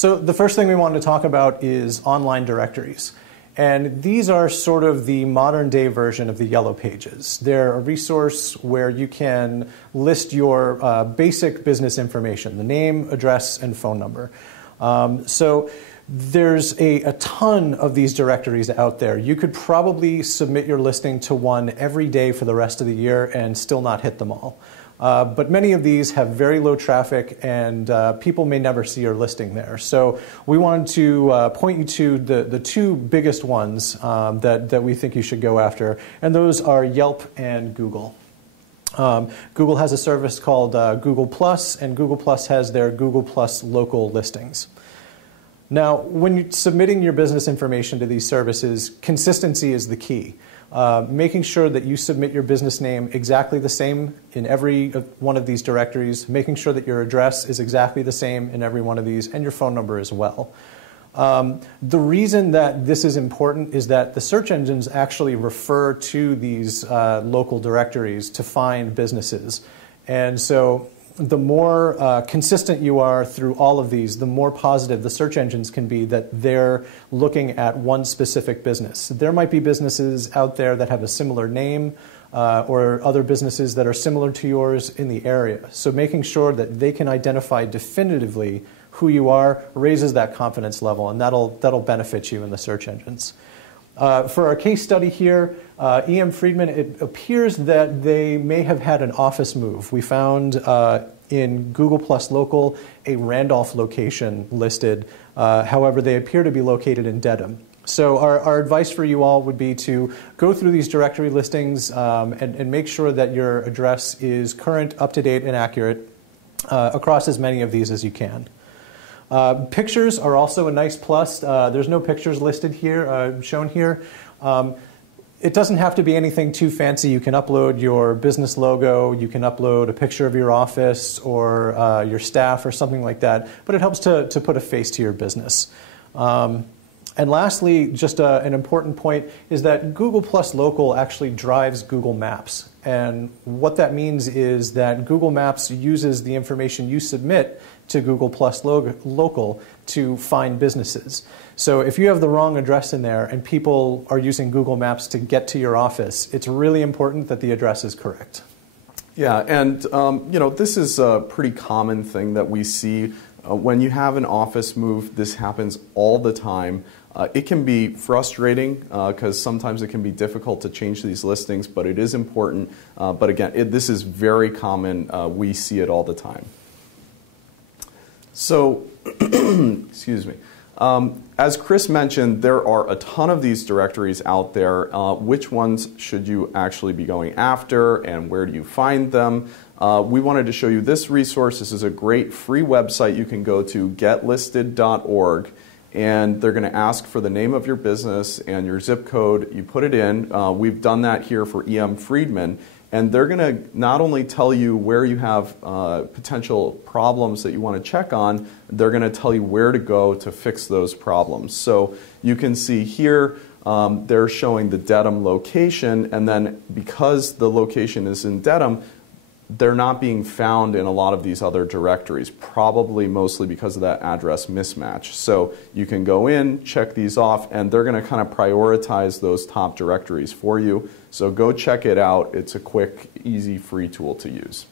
So the first thing we want to talk about is online directories. And these are sort of the modern day version of the Yellow Pages. They're a resource where you can list your basic business information, the name, address, and phone number. So there's a ton of these directories out there. You could probably submit your listing to one every day for the rest of the year and still not hit them all. But many of these have very low traffic, and people may never see your listing there. So we wanted to point you to the two biggest ones that we think you should go after, and those are Yelp and Google. Google has a service called Google Plus, and Google Plus has their Google Plus local listings. Now, when you're submitting your business information to these services, consistency is the key. Making sure that you submit your business name exactly the same in every one of these directories, making sure that your address is exactly the same in every one of these, and your phone number as well. The reason that this is important is that the search engines actually refer to these local directories to find businesses. And so the more consistent you are through all of these, the more positive the search engines can be that they're looking at one specific business. There might be businesses out there that have a similar name or other businesses that are similar to yours in the area. So making sure that they can identify definitively who you are raises that confidence level, and that'll benefit you in the search engines. For our case study here, E.M. Friedman, it appears that they may have had an office move. We found in Google Plus Local a Randolph location listed. However, they appear to be located in Dedham. So our advice for you all would be to go through these directory listings and make sure that your address is current, up-to-date, and accurate across as many of these as you can. Pictures are also a nice plus. There's no pictures listed here, shown here. It doesn't have to be anything too fancy. You can upload your business logo, you can upload a picture of your office or your staff or something like that, but it helps to put a face to your business. And lastly, just an important point is that Google Plus Local actually drives Google Maps. And what that means is that Google Maps uses the information you submit to Google Plus Local to find businesses. So if you have the wrong address in there and people are using Google Maps to get to your office, it's really important that the address is correct. Yeah, and this is a pretty common thing that we see. When you have an office move, this happens all the time. It can be frustrating because sometimes it can be difficult to change these listings, but it is important. But again, this is very common. We see it all the time. So, excuse me. As Chris mentioned, there are a ton of these directories out there. Which ones should you actually be going after, and where do you find them? We wanted to show you this resource. This is a great free website you can go to, getlisted.org. And they're going to ask for the name of your business and your zip code. You put it in. We've done that here for E.M. Friedman. And they're going to not only tell you where you have potential problems that you want to check on, they're going to tell you where to go to fix those problems. So you can see here they're showing the Dedham location. And then because the location is in Dedham, they're not being found in a lot of these other directories, probably mostly because of that address mismatch. So you can go in, check these off, and they're going to kind of prioritize those top directories for you. So go check it out. It's a quick, easy, free tool to use.